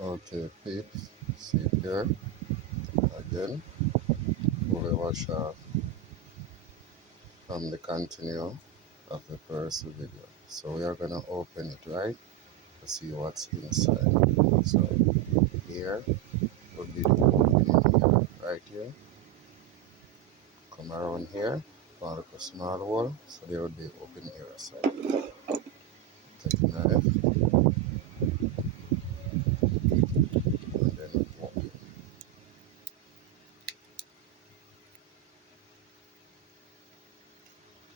Okay, peeps, see here again. We'll wash off from the continue of the first video. So we are gonna open it, right, to see what's inside. So here will be the opening here, right here. Come around here, find a small hole, so there will be open here. So take a knife and then open.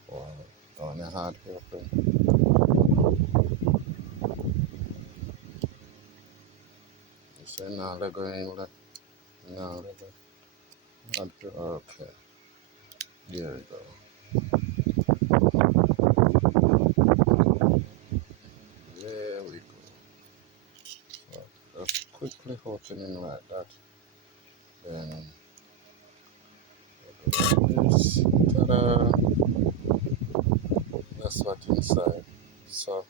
Wow, on a hard open. You say now they're going like now they're okay. There we go. There we go. So just quickly opening like that. Then this. Ta-da! That's what inside. So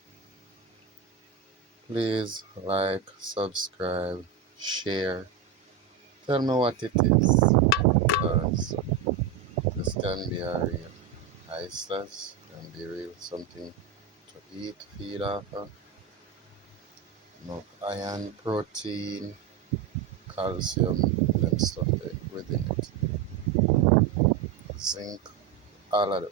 please like, subscribe, share. Tell me what it is. Because this can be a real oysters, can be real something to eat, feed off of. No iron, protein, calcium, them stuff there within it. Zinc, all of them.